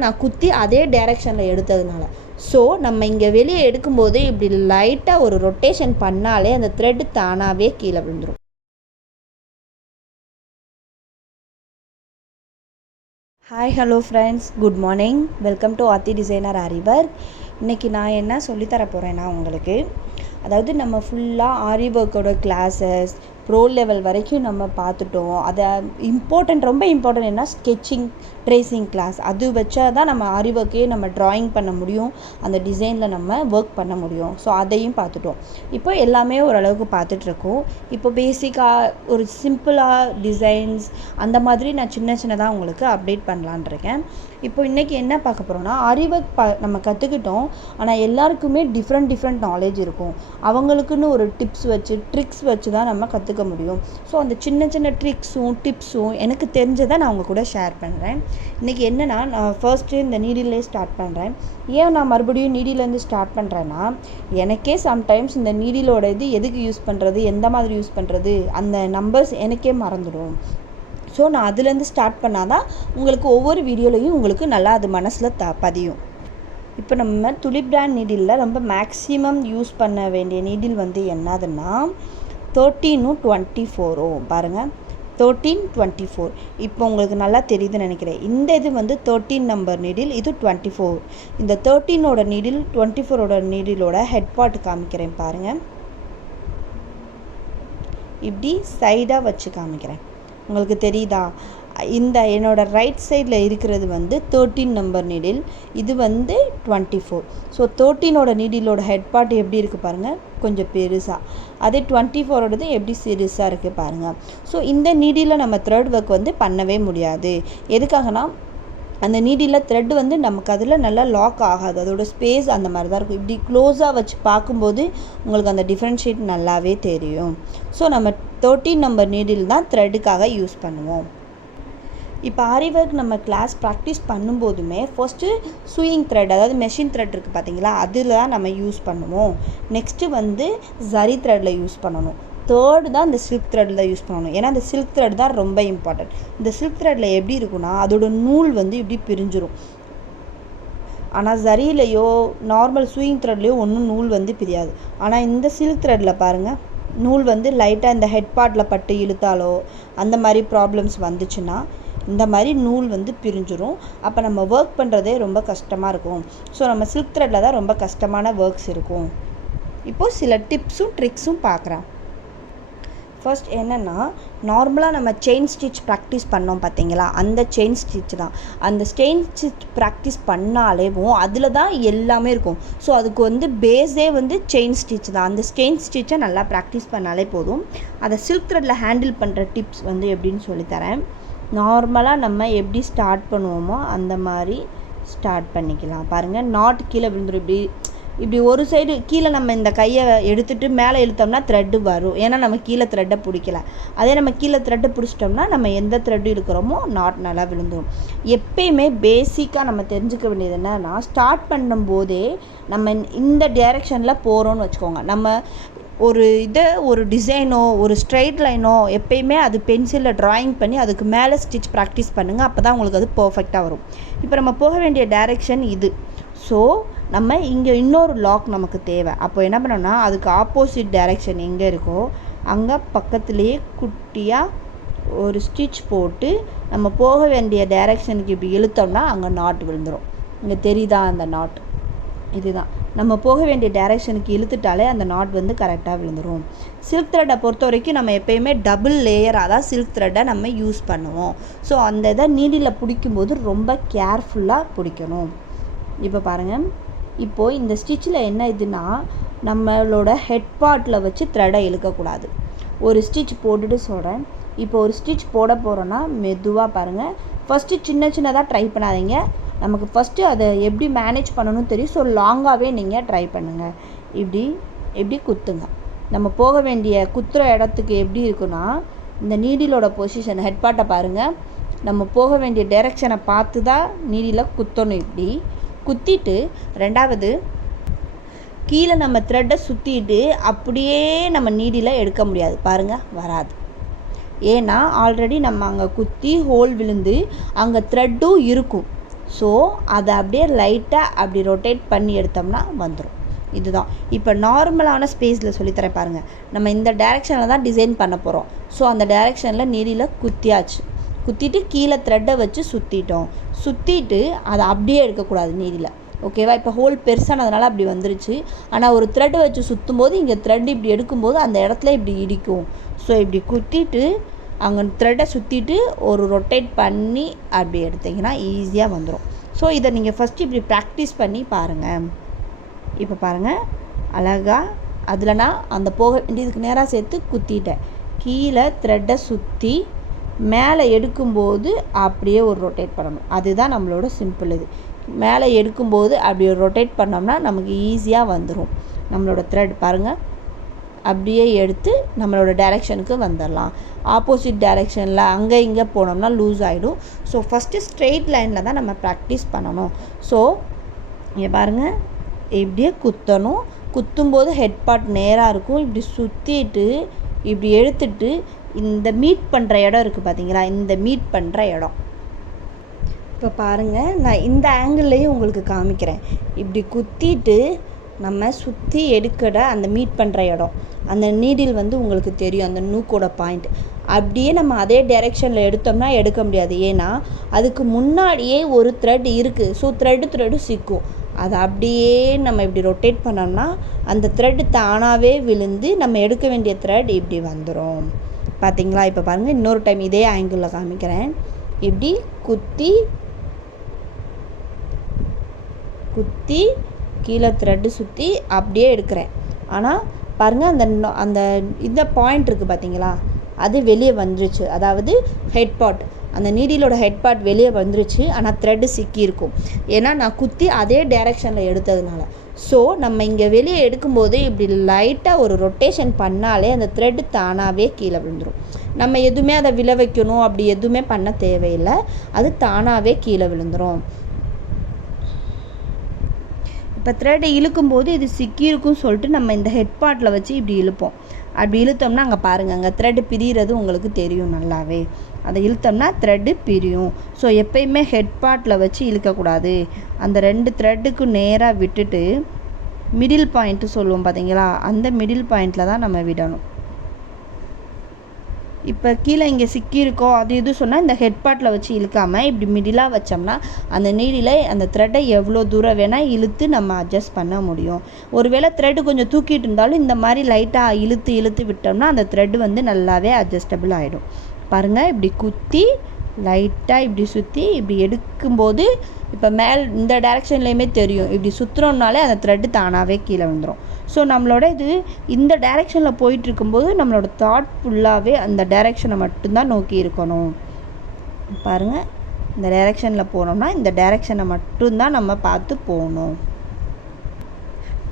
நான் குத்தி அதே டைரெக்ஷனில் எடுத்ததுனால. ஸோ நம்ம இங்கே வெளியே எடுக்கும்போது இப்படி லைட்டாக ஒரு ரொட்டேஷன் பண்ணாலே அந்த த்ரெட் தானாகவே கீழே விழுந்துடும். Hi hello friends, good morning. Welcome to Aarthi designer ஆரிவர். இன்றைக்கி நான் என்ன சொல்லித்தர போகிறேன்னா உங்களுக்கு, அதாவது நம்ம ஃபுல்லாக ஆரி ஒர்க்கோட கிளாஸஸ் ப்ரோ லெவல் வரைக்கும் நம்ம பார்த்துட்டோம். அதை ரொம்ப இம்பார்ட்டன்ட் என்ன, ஸ்கெட்சிங் ட்ரேசிங் கிளாஸ். அது வச்சா தான் நம்ம ஆரி ஒர்க்கே நம்ம ட்ராயிங் பண்ண முடியும், அந்த டிசைனில் நம்ம ஒர்க் பண்ண முடியும். ஸோ அதையும் பார்த்துட்டோம். இப்போ எல்லாமே ஓரளவுக்கு பார்த்துட்ருக்கோம். இப்போ பேசிக்காக ஒரு சிம்பிளாக டிசைன்ஸ் அந்த மாதிரி நான் சின்னதாக உங்களுக்கு அப்டேட் பண்ணலான் இருக்கேன். இப்போ இன்றைக்கி என்ன பார்க்க போகிறோன்னா, ஆரி ஒர்க் நம்ம கற்றுக்கிட்டோம். ஆனால் எல்லாருக்குமே டிஃப்ரெண்ட் நாலேஜ் இருக்கும். அவங்களுக்குன்னு ஒரு டிப்ஸ் வச்சு ட்ரிக்ஸ் வச்சு தான் நம்ம கற்றுக்க முடியும். ஸோ அந்த சின்ன ட்ரிக்ஸும் டிப்ஸும் எனக்கு தெரிஞ்சதை நான் உங்கள் கூட ஷேர் பண்ணுறேன். இன்றைக்கி என்னென்னா, நான் ஃபர்ஸ்ட்டு இந்த நீடிலே ஸ்டார்ட் பண்ணுறேன். ஏன் நான் மறுபடியும் நீடிலேருந்து ஸ்டார்ட் பண்ணுறேன்னா, எனக்கே சம்டைம்ஸ் இந்த நீடிலோட இது எதுக்கு யூஸ் பண்ணுறது, எந்த மாதிரி யூஸ் பண்ணுறது, அந்த நம்பர்ஸ் எனக்கே மறந்துடும். ஸோ நான் அதுலேருந்து ஸ்டார்ட் பண்ணால் தான் உங்களுக்கு ஒவ்வொரு வீடியோலையும் உங்களுக்கு நல்லா அது மனசில் பதியும். இப்போ நம்ம துலிப் பிராண்ட் நீடிலில் ரொம்ப மேக்ஸிமம் யூஸ் பண்ண வேண்டிய நீடில் என்னதுன்னா 13 24 பாருங்கள், 13 24. இப்போ உங்களுக்கு நல்லா தெரியுதுன்னு நினைக்கிறேன். இந்த இது 13 நம்பர் நீடில், இது 24. இந்த 13ஓட நீடில் 24ஓட நீடிலோட ஹெட் பார்ட் காமிக்கிறேன் பாருங்கள். இப்படி சைடாக வச்சு காமிக்கிறேன். உங்களுக்கு தெரியுதா? இந்த என்னோடய ரைட் சைடில் இருக்கிறது 13 நம்பர் நீடில், இது 24. ஸோ 13ஓட நீடிலோட ஹெட் பார்ட் எப்படி இருக்குது பாருங்கள், கொஞ்சம் பெருசாக. அதே 24ஓடது எப்படி சிறுசாக இருக்குது பாருங்கள். ஸோ இந்த நீடியில் நம்ம த்ரெட் ஒர்க் பண்ணவே முடியாது. எதுக்காகனா, அந்த நீடியில் த்ரெட் நமக்கு அதில் நல்லா லாக் ஆகாது. அதோட ஸ்பேஸ் அந்த மாதிரி தான் இருக்கும். இப்படி க்ளோஸாக வச்சு பார்க்கும்போது உங்களுக்கு அந்த டிஃப்ரென்ஷியேட் நல்லாவே தெரியும். ஸோ நம்ம 13 நம்பர் நீடில் தான் த்ரெட்டுக்காக யூஸ் பண்ணுவோம். இப்போ ஆரி ஒர்க் நம்ம கிளாஸ் ப்ராக்டிஸ் பண்ணும்போதுமே ஃபஸ்ட்டு சூயிங் த்ரெட், அதாவது மெஷின் த்ரெட் இருக்குது பார்த்தீங்களா, அதில் தான் நம்ம யூஸ் பண்ணுவோம். நெக்ஸ்ட்டு ஜரி த்ரெட்டில் யூஸ் பண்ணணும். தேர்டு தான் இந்த சில்க் த்ரெட்டில் யூஸ் பண்ணணும். ஏன்னா இந்த சில்க் த்ரெட் தான் ரொம்ப இம்பார்ட்டன்ட். இந்த சில்க் த்ரெட்டில் எப்படி இருக்குன்னா, அதோட நூல் இப்படி பிரிஞ்சிடும். ஆனால் ஜரியிலையோ நார்மல் சூயிங் த்ரெட்லேயோ ஒன்றும் நூல் பிரியாது. ஆனால் இந்த சில்க் த்ரெட்டில் பாருங்கள், நூல் லைட்டாக இந்த ஹெட் பார்ட்டில் பட்டு இழுத்தாலோ அந்த மாதிரி ப்ராப்ளம்ஸ் வந்துச்சுன்னா இந்த மாதிரி நூல் பிரிஞ்சிடும். அப்போ நம்ம ஒர்க் பண்ணுறதே ரொம்ப கஷ்டமாக இருக்கும். ஸோ நம்ம சில்க் த்ரெட்டில் தான் ரொம்ப கஷ்டமான ஒர்க்ஸ் இருக்கும். இப்போது சில டிப்ஸும் ட்ரிக்ஸும் பார்க்குறேன். ஃபர்ஸ்ட் என்னென்னா, நார்மலாக நம்ம செயின் ஸ்டிச் ப்ராக்டிஸ் பண்ணோம் பார்த்தீங்களா, அந்த செயின் ஸ்டிச் தான். அந்த செயின் ஸ்டிச் ப்ராக்டிஸ் பண்ணாலேவும் அதில் தான் எல்லாமே இருக்கும். ஸோ அதுக்கு பேஸே செயின் ஸ்டிச் தான். அந்த செயின் ஸ்டிச்சை நல்லா ப்ராக்டிஸ் பண்ணாலே போதும். அதை சில்க் த்ரெட்டில் ஹேண்டில் பண்ணுற டிப்ஸ் எப்படின்னு சொல்லித்தரேன். நார்மலாக நம்ம எப்படி ஸ்டார்ட் பண்ணுவோமோ அந்த மாதிரி ஸ்டார்ட் பண்ணிக்கலாம். பாருங்கள், நாட் கீழே விழுந்துடும். இப்படி ஒரு சைடு கீழே நம்ம இந்த கையை எடுத்துகிட்டு மேலே இழுத்தோம்னா த்ரெட்டு வரும். ஏன்னா நம்ம கீழே த்ரெட்டை பிடிக்கல. அதே நம்ம கீழே த்ரெட்டை பிடிச்சிட்டோம்னா நம்ம எந்த த்ரெட்டு எடுக்கிறோமோ நாட் நல்லா விழுந்துடும். எப்பயுமே பேசிக்காக நம்ம தெரிஞ்சுக்க வேண்டியது என்னன்னா, ஸ்டார்ட் பண்ணும்போதே நம்ம இந்த டைரெக்ஷனில் போகிறோன்னு வச்சுக்கோங்க. நம்ம ஒரு டிசைனோ ஒரு ஸ்ட்ரைட் லைனோ எப்பயுமே அது பென்சிலில் ட்ராயிங் பண்ணி அதுக்கு மேலே ஸ்டிச் ப்ராக்டிஸ் பண்ணுங்கள். அப்போ தான் உங்களுக்கு அது பர்ஃபெக்டாக வரும். இப்போ நம்ம போக வேண்டிய டைரெக்ஷன் இது. ஸோ நம்ம இங்கே இன்னொரு லாக் நமக்கு தேவை. அப்போ என்ன பண்ணோம்னா, அதுக்கு ஆப்போசிட் டைரெக்ஷன் எங்கே இருக்கோ அங்கே பக்கத்துலேயே குட்டியாக ஒரு ஸ்டிச் போட்டு நம்ம போக வேண்டிய டைரெக்ஷனுக்கு இப்படி இழுத்தோம்னா அங்கே நாட் விழுந்துடும். இங்கே தெரியுதா அந்த நாட்? இதுதான் நம்ம போக வேண்டிய டைரெக்ஷனுக்கு இழுத்துட்டாலே அந்த நாட் கரெக்டாக விழுந்துடும். சில்க் த்ரெட்டை பொறுத்த வரைக்கும் நம்ம எப்போயுமே டபுள் லேயராக தான் சில்க் த்ரெட்டை நம்ம யூஸ் பண்ணுவோம். ஸோ அந்த இதை நீடில் பிடிக்கும்போது ரொம்ப கேர்ஃபுல்லாக பிடிக்கணும். இப்போ பாருங்கள், இப்போது இந்த ஸ்டிச்சில் என்ன இதுன்னா, நம்மளோட ஹெட் பார்ட்டில் வச்சு த்ரெடை இழுக்கக்கூடாது. ஒரு ஸ்டிச் போட்டுட்டு சொல்கிறேன். இப்போ ஒரு ஸ்டிச் போட போகிறோன்னா மெதுவாக பாருங்கள். ஃபஸ்ட்டு சின்னதாக ட்ரை பண்ணாதீங்க. நமக்கு ஃபஸ்ட்டு அதை எப்படி மேனேஜ் பண்ணணும்னு தெரியும். ஸோ லாங்காகவே நீங்கள் ட்ரை பண்ணுங்கள். இப்படி குத்துங்க. நம்ம போக வேண்டிய குத்துற இடத்துக்கு எப்படி இருக்குன்னா, இந்த நீடிலோட பொசிஷன் ஹெட் பார்ட்டை பாருங்கள். நம்ம போக வேண்டிய டைரெக்ஷனை பார்த்து தான் நீடியில் குத்தணும். இப்படி குத்திட்டு ரெண்டாவது கீழே நம்ம த்ரெட்டை சுற்றிட்டு அப்படியே நம்ம நீடியில் எடுக்க முடியாது. பாருங்கள், வராது. ஏன்னா ஆல்ரெடி நம்ம அங்கே குத்தி ஹோல் விழுந்து அங்கே த்ரெட்டும் இருக்கும். ஸோ அதை அப்படியே லைட்டாக அப்படி ரொட்டேட் பண்ணி எடுத்தோம்னா வந்துடும். இதுதான் இப்போ நார்மலான ஸ்பேஸில் சொல்லித்தரேன் பாருங்கள். நம்ம இந்த டைரெக்ஷனில் தான் டிசைன் பண்ண போகிறோம். ஸோ அந்த டைரெக்ஷனில் நீடியில் குத்தியாச்சு. குத்திட்டு கீழே த்ரெட்டை வச்சு சுற்றிட்டோம். சுற்றிட்டு அதை அப்படியே எடுக்கக்கூடாது நீடியில். ஓகேவா? இப்போ ஹோல் பெருசானதுனால அப்படி வந்துருச்சு. ஆனால் ஒரு த்ரெட்டை வச்சு சுற்றும் போது இங்கே த்ரெட் இப்படி எடுக்கும்போது அந்த இடத்துல இப்படி இடிக்கும். ஸோ இப்படி குத்திட்டு அங்கே த்ரெட்டை சுற்றிட்டு ஒரு ரொட்டேட் பண்ணி அப்படி எடுத்திங்கன்னா ஈஸியாக வந்துடும். ஸோ இதை நீங்கள் ஃபஸ்ட்டு இப்படி ப்ராக்டிஸ் பண்ணி பாருங்கள். இப்போ பாருங்கள் அழகாக அதில் நான் அந்த போக வேண்டியதுக்கு நேராக சேர்த்து குத்திட்டேன். கீழே த்ரெட்டை சுற்றி மேலே எடுக்கும்போது அப்படியே ஒரு ரொட்டேட் பண்ணணும். அதுதான் நம்மளோட சிம்பிள். இது மேலே எடுக்கும்போது அப்படி ஒரு ரொட்டேட் பண்ணோம்னா நமக்கு ஈஸியாக வந்துடும். நம்மளோட த்ரெட் பாருங்கள் அப்படியே எடுத்து நம்மளோட டைரெக்ஷனுக்கு வந்துடலாம். ஆப்போசிட் டைரெக்ஷனில் அங்கே இங்கே போனோம்னா லூஸ் ஆகிடும். ஸோ ஃபஸ்ட்டு ஸ்ட்ரெயிட் லைனில் தான் நம்ம ப்ராக்டிஸ் பண்ணணும். ஸோ இங்கே பாருங்கள் இப்படியே குத்தணும். குத்தும்போது ஹெட் பார்ட் நேராக இருக்கும். இப்படி சுற்றிட்டு இப்படி எடுத்துட்டு இந்த மீட் பண்ணுற இடம் இருக்குது பார்த்தீங்களா, இந்த மீட் பண்ணுற இடம். இப்போ பாருங்கள் நான் இந்த ஆங்கிள்லேயும் உங்களுக்கு காமிக்கிறேன். இப்படி குத்திட்டு நம்ம சுற்றி எடுக்கிற அந்த மீட் பண்ணுற இடம், அந்த நீடில் வந்து உங்களுக்கு தெரியும் அந்த நூக்கோட பாயிண்ட். அப்படியே நம்ம அதே டைரெக்ஷனில் எடுத்தோம்னா எடுக்க முடியாது. ஏன்னா அதுக்கு முன்னாடியே ஒரு த்ரெட் இருக்குது. ஸோ த்ரெட்டு சிக்கும். அதை அப்படியே நம்ம இப்படி ரொட்டேட் பண்ணோம்னா அந்த த்ரெட் தானாகவே விழுந்து நம்ம எடுக்க வேண்டிய த்ரெட் இப்படி வந்துடும். பார்த்தீங்களா? இப்போ பாருங்கள் இன்னொரு டைம் இதே ஆங்கிளில் காமிக்கிறேன். இப்படி குத்தி கீழே த்ரெட்டு சுற்றி அப்படியே எடுக்கிறேன். ஆனால் பாருங்கள் அந்த இந்த பாயிண்ட் இருக்குது பார்த்தீங்களா, அது வெளியே வந்துருச்சு. அதாவது ஹெட் பார்ட், அந்த நீடிலோட ஹெட் பார்ட் வெளியே வந்துருச்சு. ஆனால் த்ரெட்டு சிக்கியிருக்கும். ஏன்னா நான் குத்தி அதே டைரெக்ஷனில் எடுத்ததுனால. ஸோ நம்ம இங்கே வெளியே எடுக்கும்போது இப்படி லைட்டாக ஒரு ரொட்டேஷன் பண்ணாலே அந்த த்ரெட்டு தானாகவே கீழே விழுந்துடும். நம்ம எதுவுமே அதை விழ வைக்கணும் அப்படி எதுவுமே பண்ண தேவையில்லை. அது தானாகவே கீழே விழுந்துடும். இப்போ த்ரெட் இழுக்கும்போது இது சிக்கியிருக்குன்னு சொல்லிட்டு நம்ம இந்த ஹெட் பார்ட்டில் வச்சு இப்படி இழுப்போம். அப்படி இழுத்தோம்னா அங்கே பாருங்கள் அங்கே த்ரெட்டு பிரிகிறது உங்களுக்கு தெரியும் நல்லாவே. அதை இழுத்தோம்னா த்ரெட்டு பிரியும். ஸோ எப்பயுமே ஹெட் பார்ட்டில் வச்சு இழுக்கக்கூடாது. அந்த 2 த்ரெட்டுக்கும் நேராக விட்டுட்டு மிடில் பாயிண்ட்டு சொல்லுவோம் பார்த்தீங்களா, அந்த மிடில் பாயிண்டில் தான் நம்ம விடணும். இப்போ கீழே இங்கே சிக்கியிருக்கோம் அது இது சொன்னால் இந்த ஹெட் பார்ட்டில் வச்சு இழுக்காமல் இப்படி மிடிலாக வச்சோம்னா அந்த நீடில் அந்த த்ரெட்டை எவ்வளோ தூரம் வேணால் இழுத்து நம்ம அட்ஜஸ்ட் பண்ண முடியும். ஒருவேளை த்ரெட்டு கொஞ்சம் தூக்கிட்டு இருந்தாலும் இந்த மாதிரி லைட்டாக இழுத்து விட்டோம்னா அந்த த்ரெட்டு வந்து நல்லாவே அட்ஜஸ்டபிள் ஆகிடும். பாருங்கள் இப்படி குத்தி லைட்டாக இப்படி சுற்றி இப்படி எடுக்கும்போது இப்போ இந்த டைரெக்ஷன்லேயுமே தெரியும். இப்படி சுற்றுறோம்னாலே அந்த த்ரெட்டு தானாகவே கீழே வந்துடும். ஸோ நம்மளோட இது இந்த டைரெக்ஷனில் போயிட்டுருக்கும்போது நம்மளோட தாட் ஃபுல்லாகவே அந்த டைரெக்ஷனை மட்டும்தான் நோக்கி இருக்கணும். பாருங்கள் இந்த டைரெக்ஷனில் போனோம்னா இந்த டைரெக்ஷனை மட்டும்தான் நம்ம பார்த்து போகணும்.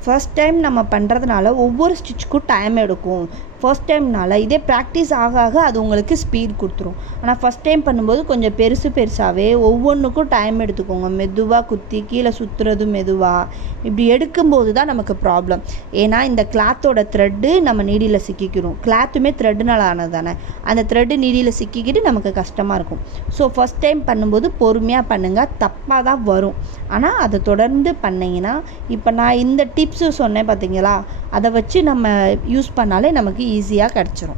ஃபர்ஸ்ட் டைம் நம்ம பண்ணுறதுனால ஒவ்வொரு ஸ்டிச்சுக்கும் டைம் எடுக்கும். ஃபர்ஸ்ட் டைம்னால இதே ப்ராக்டிஸ் ஆக அது உங்களுக்கு ஸ்பீட் கொடுத்துரும். ஆனால் ஃபஸ்ட் டைம் பண்ணும்போது கொஞ்சம் பெருசாகவே ஒவ்வொன்றுக்கும் டைம் எடுத்துக்கோங்க. மெதுவாக குத்தி கீழே சுற்றுறது மெதுவாக இப்படி எடுக்கும்போது தான் நமக்கு ப்ராப்ளம். ஏன்னா இந்த கிளாத்தோட த்ரெட்டு நம்ம நீடியில் சிக்கிக்கிறோம். கிளாத்துமே த்ரெட்டுனால ஆனது தானே. அந்த த்ரெட்டு நீடியில் சிக்கிக்கிட்டு நமக்கு கஷ்டமாக இருக்கும். ஸோ ஃபஸ்ட் டைம் பண்ணும்போது பொறுமையாக பண்ணுங்கள். தப்பாக தான் வரும், ஆனால் அதை தொடர்ந்து பண்ணிங்கன்னா இப்போ நான் இந்த டிப்ஸு சொன்னேன் பார்த்தீங்களா, அதை வச்சு நம்ம யூஸ் பண்ணாலே நமக்கு ஈஸியாக கிடச்சிரும்.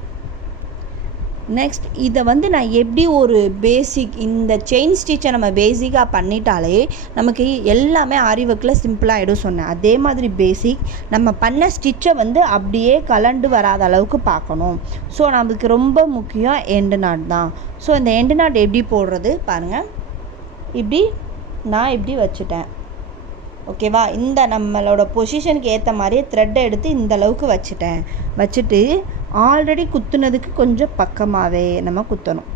நெக்ஸ்ட் இதை வந்து நான் எப்படி ஒரு பேசிக் இந்த செயின் ஸ்டிச்சை நம்ம பேசிக்காக பண்ணிட்டாலே நமக்கு எல்லாமே ஆரி ஒர்க்கில் சிம்பிளாகிடும் சொன்னேன். அதே மாதிரி பேசிக் நம்ம பண்ண ஸ்டிச்சை வந்து அப்படியே கலண்டு வராத அளவுக்கு பார்க்கணும். ஸோ நமக்கு ரொம்ப முக்கியம் எண்டு நாட் தான். ஸோ இந்த எண்டு நாட் எப்படி போடுறது பாருங்கள். நான் இப்படி வச்சுட்டேன். ஓகேவா? இந்த நம்மளோட பொசிஷனுக்கு ஏற்ற மாதிரியே த்ரெட்டை எடுத்து இந்த அளவுக்கு வச்சுட்டு ஆல்ரெடி குத்துனதுக்கு கொஞ்சம் பக்கமாகவே நம்ம குத்தணும்.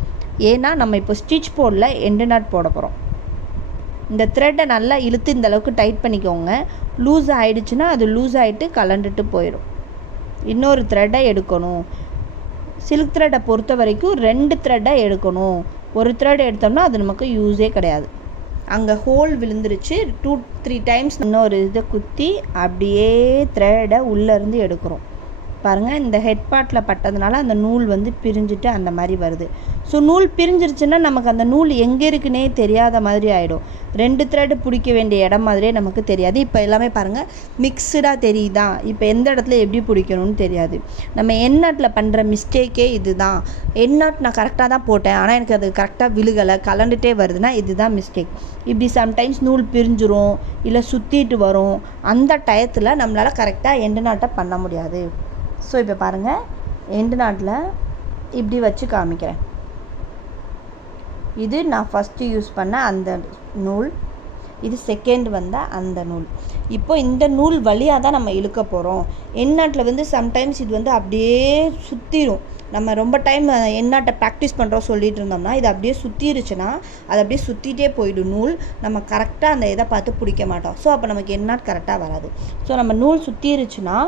ஏன்னா நம்ம இப்போ ஸ்டிச் போடல, எண்டு நாட் போட போகிறோம். இந்த த்ரெட்டை நல்லா இழுத்து இந்த அளவுக்கு டைட் பண்ணிக்கோங்க. லூஸ் ஆகிடுச்சுன்னா அது லூஸ் ஆகிட்டு கலண்டுட்டு போயிடும். இன்னொரு த்ரெட்டை எடுக்கணும். சில்க் த்ரெட்டை பொறுத்த வரைக்கும் 2 த்ரெட்டை எடுக்கணும். ஒரு த்ரெட் எடுத்தோம்னா அது நமக்கு யூஸே கிடையாது. அங்கே ஹோல் விழுந்துருச்சு. 2-3 டைம்ஸ் இன்னொரு இதை குத்தி அப்படியே த்ரெடை உள்ளேருந்து எடுக்கிறோம். பாருங்கள், இந்த ஹெட் பார்ட்டில் பட்டதுனால அந்த நூல் வந்து பிரிஞ்சுட்டு அந்த மாதிரி வருது. ஸோ நூல் பிரிஞ்சிருச்சுன்னா நமக்கு அந்த நூல் எங்கே இருக்குன்னே தெரியாத மாதிரி ஆகிடும். 2 த்ரெட் பிடிக்க வேண்டிய இடம் மாதிரியே நமக்கு தெரியாது. இப்போ எல்லாமே பாருங்கள் மிக்ஸ்டாக தெரியுதா, இப்போ எந்த இடத்துல எப்படி பிடிக்கணும்னு தெரியாது. நம்ம எண்ணாட்டில் பண்ணுற மிஸ்டேக்கே இது தான். எண்ணாட் நான் கரெக்டாக தான் போட்டேன், ஆனால் எனக்கு அது கரெக்டாக விழுகலை, கலண்டுட்டே வருதுன்னா இதுதான் மிஸ்டேக். இப்படி சம்டைம்ஸ் நூல் பிரிஞ்சிரும், இல்லை சுற்றிட்டு வரும். அந்த டயத்தில் நம்மளால் கரெக்டாக எண்டு நாட்டை பண்ண முடியாது. ஸோ இப்போ பாருங்கள், எண்டு நாட்டில் இப்படி வச்சு காமிக்கிறேன். இது நான் ஃபஸ்ட்டு யூஸ் பண்ண அந்த நூல், இது செகண்ட் வந்த அந்த நூல். இப்போ இந்த நூல் வழியாக தான் நம்ம இழுக்க போகிறோம். எண்ணாட்டில் வந்து சம்டைம்ஸ் இது வந்து அப்படியே சுற்றிடும். நம்ம ரொம்ப டைம் எண்ணாட்டை ப்ராக்டிஸ் பண்ணுறோம் சொல்லிட்டு இருந்தோம்னா இது அப்படியே சுற்றிருச்சுன்னா அது அப்படியே சுற்றிட்டே போயிடும் நூல். நம்ம கரெக்டாக அந்த இதை பார்த்து பிடிக்க மாட்டோம். ஸோ அப்போ நமக்கு எண்ணாட் கரெக்டாக வராது. ஸோ நம்ம நூல் சுற்றிருச்சுன்னா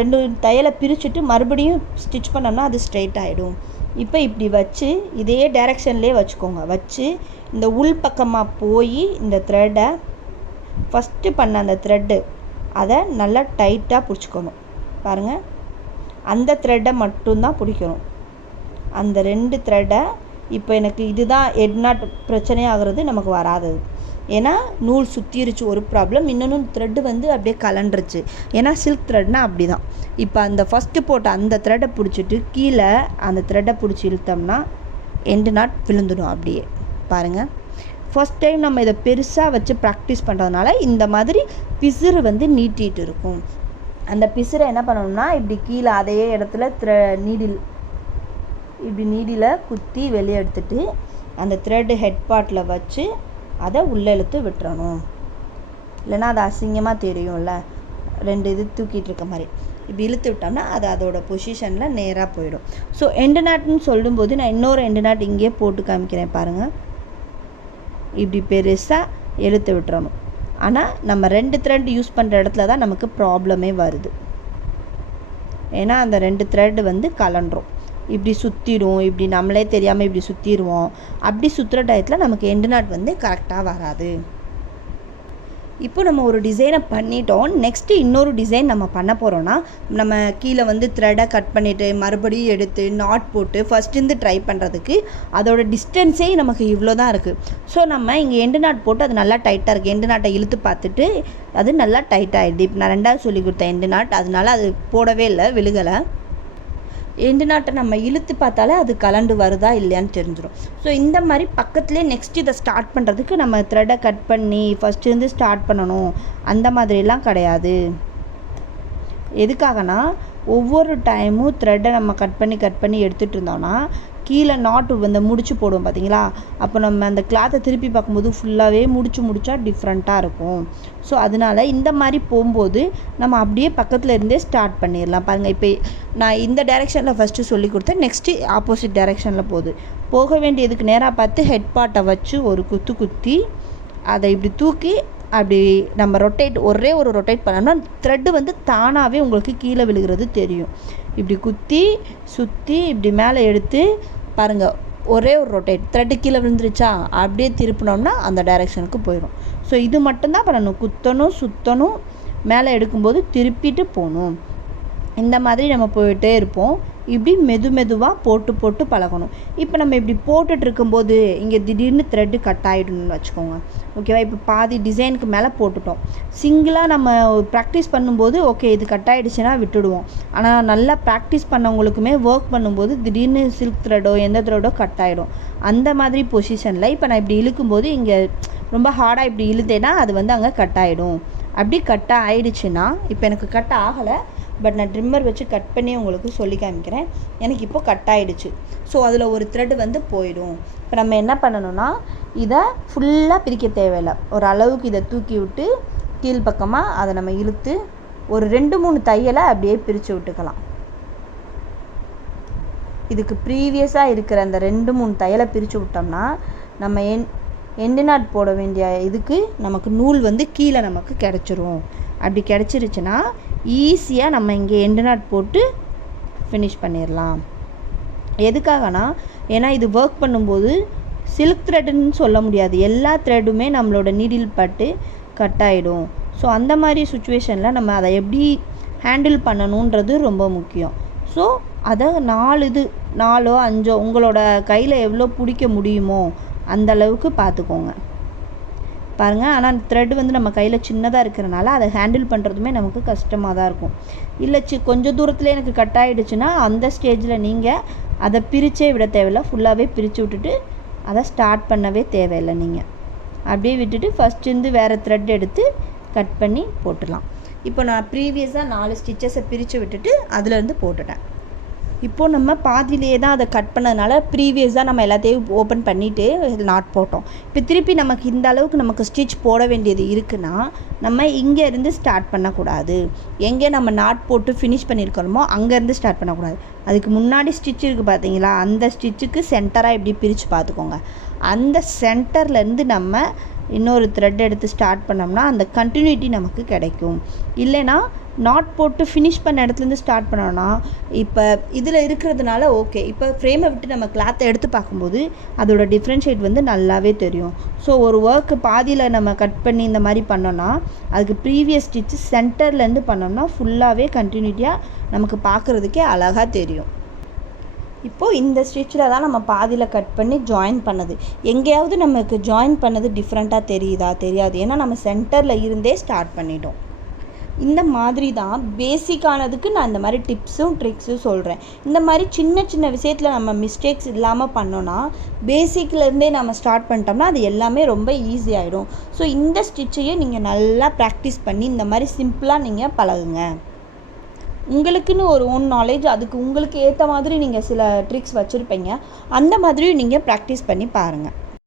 2 தையலை பிரிச்சுட்டு மறுபடியும் ஸ்டிச் பண்ணோம்னா அது ஸ்ட்ரைட் ஆகிடும். இப்போ இப்படி வச்சு இதே டைரெக்ஷன்லேயே வச்சுக்கோங்க. வச்சு இந்த உள் பக்கமாக போய் இந்த த்ரெட்டை ஃபஸ்ட்டு பண்ண அந்த த்ரெட்டு அதை நல்லா டைட்டாக பிடிச்சிக்கணும். பாருங்கள், அந்த த்ரெட்டை மட்டும்தான் பிடிக்கணும். அந்த 2 த்ரெட்டை இப்போ எனக்கு இதுதான் ஹெட் நாட் பிரச்சனையாகிறது நமக்கு வராதது. ஏன்னா நூல் சுற்றிருச்சு ஒரு ப்ராப்ளம், இன்னொன்று த்ரெட்டு வந்து அப்படியே கலண்டுருச்சு. ஏன்னா சில்க் த்ரெட்னா அப்படி தான். இப்போ அந்த ஃபஸ்ட்டு போட்ட அந்த த்ரெட்டை பிடிச்சிட்டு கீழே அந்த த்ரெட்டை பிடிச்சி இழுத்தோம்னா எண்டு நாட் விழுந்துடும் அப்படியே. பாருங்கள், ஃபஸ்ட் டைம் நம்ம இதை பெருசாக வச்சு ப்ராக்டிஸ் பண்ணுறதுனால இந்த மாதிரி பிசுறு வந்து நீட்டிகிட்டு இருக்கும். அந்த பிசுரை என்ன பண்ணணும்னா இப்படி கீழே அதே இடத்துல நீடில் இப்படி நீடில் குத்தி வெளியே எடுத்துட்டு அந்த த்ரெட் ஹெட் பார்ட்டில் வச்சு அதை உள்ளே இழுத்து விட்டுறணும். இல்லைன்னா அது அசிங்கமாக தெரியும்ல, 2 இது தூக்கிட்டு இருக்க மாதிரி. இப்படி இழுத்து விட்டோம்னா அது அதோட பொசிஷனில் நேராக போயிடும். ஸோ எண்டு நாட்டுன்னு சொல்லும்போது நான் இன்னொரு எண்டு நாட் இங்கேயே போட்டு காமிக்கிறேன். பாருங்கள், இப்படி பெருசாக இழுத்து விட்டுறணும். ஆனால் நம்ம 2 த்ரெட் யூஸ் பண்ணுற இடத்துல தான் நமக்கு ப்ராப்ளமே வருது. ஏன்னா அந்த 2 த்ரெட் வந்து கலண்டுரும், இப்படி சுற்றிடும். இப்படி நம்மளே தெரியாமல் இப்படி சுற்றிடுவோம். அப்படி சுற்றுற டயத்தில் நமக்கு எண்டு நாட் வந்து கரெக்டாக வராது. இப்போ நம்ம ஒரு டிசைனை பண்ணிட்டோம். நெக்ஸ்ட்டு இன்னொரு டிசைன் நம்ம பண்ண போகிறோன்னா நம்ம கீழே வந்து த்ரெடை கட் பண்ணிவிட்டு மறுபடியும் எடுத்து நாட் போட்டு ஃபஸ்ட்டு ட்ரை பண்ணுறதுக்கு அதோட டிஸ்டன்ஸே நமக்கு இவ்வளோ தான் இருக்குது. ஸோ நம்ம இங்கே எண்டு நாட் போட்டு அது நல்லா டைட்டாக இருக்குது. எண்டு நாட்டை இழுத்து பார்த்துட்டு அது நல்லா டைட்டாகிடுது. இப்போ நான் 2வது சொல்லி கொடுத்தேன் எண்டு நாட், அதனால அது போடவே இல்லை, விழுகலை. எண்டு நாட்டை நம்ம இழுத்து பார்த்தாலே அது கலண்டு வருதா இல்லையான்னு தெரிஞ்சிடும். ஸோ இந்த மாதிரி பக்கத்துலேயே நெக்ஸ்ட் இதை ஸ்டார்ட் பண்ணுறதுக்கு நம்ம த்ரெட்டை கட் பண்ணி ஃபஸ்ட்டு ஸ்டார்ட் பண்ணணும் அந்த மாதிரிலாம் கிடையாது. எதுக்காகனா ஒவ்வொரு டைமும் த்ரெட்டை நம்ம கட் பண்ணி எடுத்துகிட்டு இருந்தோம்னா கீழே நாட்டு வந்து முடிச்சு போடுவோம் பார்த்தீங்களா, அப்போ நம்ம அந்த கிளாத்தை திருப்பி பார்க்கும்போது ஃபுல்லாகவே முடிச்சா டிஃப்ரெண்ட்டாக இருக்கும். ஸோ அதனால் இந்த மாதிரி போகும்போது நம்ம அப்படியே பக்கத்தில் இருந்தே ஸ்டார்ட் பண்ணிடலாம். பாருங்கள், இப்போ நான் இந்த டைரெக்ஷனில் ஃபஸ்ட்டு சொல்லி கொடுத்தேன், நெக்ஸ்ட்டு ஆப்போசிட் டைரெக்ஷனில் போக வேண்டியதுக்கு நேராக பார்த்து ஹெட் பார்ட்டை வச்சு ஒரு குத்தி அதை இப்படி தூக்கி அப்படி நம்ம ஒரே ஒரு ரொட்டேட் பண்ணோம்னா த்ரெட்டு வந்து தானாகவே உங்களுக்கு கீழே விழுகிறது தெரியும். இப்படி குத்தி சுற்றி இப்படி மேலே எடுத்து பாருங்கள், ஒரே ஒரு ரொட்டேட், த்ரெட்டு கீழே விழுந்துருச்சா அப்படியே திருப்பினோம்னா அந்த டைரெக்ஷனுக்கு போயிடும். ஸோ இது மட்டும்தான் பண்ணணும். குத்தணும், சுற்றணும், மேலே எடுக்கும்போது திருப்பிட்டு போகணும். இந்த மாதிரி நம்ம போயிட்டே இருப்போம். இப்படி மெதுவாக போட்டு பழகணும். இப்போ நம்ம இப்படி போட்டுட்டு இருக்கும்போது இங்கே திடீர்னு த்ரெட்டு கட் ஆகிடணும்னு வச்சுக்கோங்க. ஓகேவா, இப்போ பாதி டிசைனுக்கு மேலே போட்டுட்டோம். சிங்கிளாக நம்ம ப்ராக்டிஸ் பண்ணும்போது ஓகே இது கட் ஆகிடுச்சுன்னா விட்டுடுவோம். ஆனால் நல்லா ப்ராக்டிஸ் பண்ணவங்களுக்குமே ஒர்க் பண்ணும்போது திடீர்னு சில்க் த்ரெட்டோ எந்த த்ரெட்டோ கட் ஆகிடும். அந்த மாதிரி பொசிஷனில் இப்போ நான் இப்படி இழுக்கும்போது இங்கே ரொம்ப ஹார்டாக இப்படி இழுத்தேன்னா அது வந்து அங்கே கட் ஆகிடும். அப்படி கட் ஆகிடுச்சுன்னா இப்போ எனக்கு கட் ஆகலை, பட் நான் ட்ரிம்மர் வச்சு கட் பண்ணி உங்களுக்கு சொல்லி காமிக்கிறேன். எனக்கு இப்போ கட் ஆகிடுச்சு. ஸோ அதில் ஒரு த்ரெட் வந்து போயிடும். இப்போ நம்ம என்ன பண்ணணும்னா இதை ஃபுல்லாக பிரிக்க தேவையில்லை. ஒரு அளவுக்கு இதை தூக்கி விட்டு கீழ்ப்பக்கமாக அதை நம்ம இழுத்து ஒரு 2-3 தையலை அப்படியே பிரித்து விட்டுக்கலாம். இதுக்கு ப்ரீவியஸாக இருக்கிற அந்த 2-3 தையலை பிரித்து விட்டோம்னா நம்ம எண்டு நாட் போட வேண்டிய இதுக்கு நமக்கு நூல் வந்து கீழே நமக்கு கிடச்சிரும். அப்படி கிடச்சிருச்சுன்னா ஈஸியாக நம்ம இங்கே எண்டு நாட் போட்டு ஃபினிஷ் பண்ணிடலாம். எதுக்காகனா ஏன்னா இது ஒர்க் பண்ணும்போது சில்க் த்ரெட்டுன்னு சொல்ல முடியாது, எல்லா த்ரெட்டுமே நம்மளோட நீடில் பட்டு கட் ஆகிடும். ஸோ அந்த மாதிரி சுச்சுவேஷனில் நம்ம அதை எப்படி ஹேண்டில் பண்ணணுன்றது ரொம்ப முக்கியம். ஸோ அதை 4 5 உங்களோட கையில் எவ்வளோ பிடிக்க முடியுமோ அந்த அளவுக்கு பார்த்துக்கோங்க. பாருங்கள், ஆனால் த்ரெட் வந்து நம்ம கையில் சின்னதாக இருக்கிறனால அதை ஹேண்டில் பண்ணுறதுமே நமக்கு கஷ்டமாக தான் இருக்கும். இல்லை கொஞ்சம் தூரத்தில் எனக்கு கட் ஆகிடுச்சுன்னா அந்த ஸ்டேஜில் நீங்கள் அதை பிரித்தே விட தேவையில்லை. ஃபுல்லாகவே பிரித்து விட்டுட்டு அதை ஸ்டார்ட் பண்ணவே தேவையில்லை. நீங்கள் அப்படியே விட்டுட்டு ஃபஸ்ட்டு வேறு த்ரெட் எடுத்து கட் பண்ணி போட்டுடலாம். இப்போ நான் ப்ரீவியஸாக 4 ஸ்டிச்சஸை பிரித்து விட்டுட்டு அதிலேருந்து போட்டுட்டேன். இப்போது நம்ம பாதியிலே தான் அதை கட் பண்ணதுனால ப்ரீவியஸாக நம்ம எல்லாத்தையும் ஓப்பன் பண்ணிவிட்டு நாட் போட்டோம். இப்போ திருப்பி நமக்கு இந்த அளவுக்கு நமக்கு ஸ்டிச் போட வேண்டியது இருக்குன்னா நம்ம இங்கேருந்து ஸ்டார்ட் பண்ணக்கூடாது. எங்கே நம்ம நாட் போட்டு ஃபினிஷ் பண்ணியிருக்கிறோமோ அங்கேருந்து ஸ்டார்ட் பண்ணக்கூடாது. அதுக்கு முன்னாடி ஸ்டிச் இருக்குது பார்த்தீங்களா, அந்த ஸ்டிச்சுக்கு சென்டராக இப்படி பிரித்து பார்த்துக்கோங்க. அந்த சென்டர்லேருந்து நம்ம இன்னொரு த்ரெட் எடுத்து ஸ்டார்ட் பண்ணோம்னா அந்த கண்டினியூட்டி நமக்கு கிடைக்கும். இல்லைனா நாட் போட்டு ஃபினிஷ் பண்ண இடத்துலேருந்து ஸ்டார்ட் பண்ணோன்னா இப்போ இதில் இருக்கிறதுனால ஓகே. இப்போ ஃப்ரேமை விட்டு நம்ம கிளாத்தை எடுத்து பார்க்கும்போது அதோட டிஃப்ரென்ஷியேட் வந்து நல்லாவே தெரியும். ஸோ ஒரு ஒர்க்கு பாதியில் நம்ம கட் பண்ணி இந்த மாதிரி பண்ணோன்னா அதுக்கு ப்ரீவியஸ் ஸ்டிச்சு சென்டர்லேருந்து பண்ணோம்னா ஃபுல்லாகவே கண்டினியூட்டியாக நமக்கு பார்க்குறதுக்கே அழகாக தெரியும். இப்போது இந்த ஸ்டிச்சில் தான் நம்ம பாதியில் கட் பண்ணி ஜாயின் பண்ணது. எங்கேயாவது நமக்கு ஜாயின் பண்ணது டிஃப்ரெண்ட்டாக தெரியாது. ஏன்னா நம்ம சென்டரில் இருந்தே ஸ்டார்ட் பண்ணிட்டோம். இந்த மாதிரி தான் பேசிக்கானதுக்கு நான் இந்த மாதிரி டிப்ஸும் ட்ரிக்ஸும் சொல்கிறேன். இந்த மாதிரி சின்ன சின்ன விஷயத்தில் நம்ம மிஸ்டேக்ஸ் இல்லாமல் பண்ணோன்னா பேசிக்லேருந்தே நம்ம ஸ்டார்ட் பண்ணிட்டோம்னா அது எல்லாமே ரொம்ப ஈஸியாகிடும். ஸோ இந்த ஸ்டிச்சையை நீங்கள் நல்லா ப்ராக்டிஸ் பண்ணி இந்த மாதிரி சிம்பிளாக நீங்கள் பழகுங்க. உங்களுக்குன்னு ஒரு ஓன் நாலேஜ், அதுக்கு உங்களுக்கு ஏற்ற மாதிரி நீங்கள் சில ட்ரிக்ஸ் வச்சுருப்பீங்க. அந்த மாதிரியும் நீங்கள் ப்ராக்டிஸ் பண்ணி பாருங்கள்.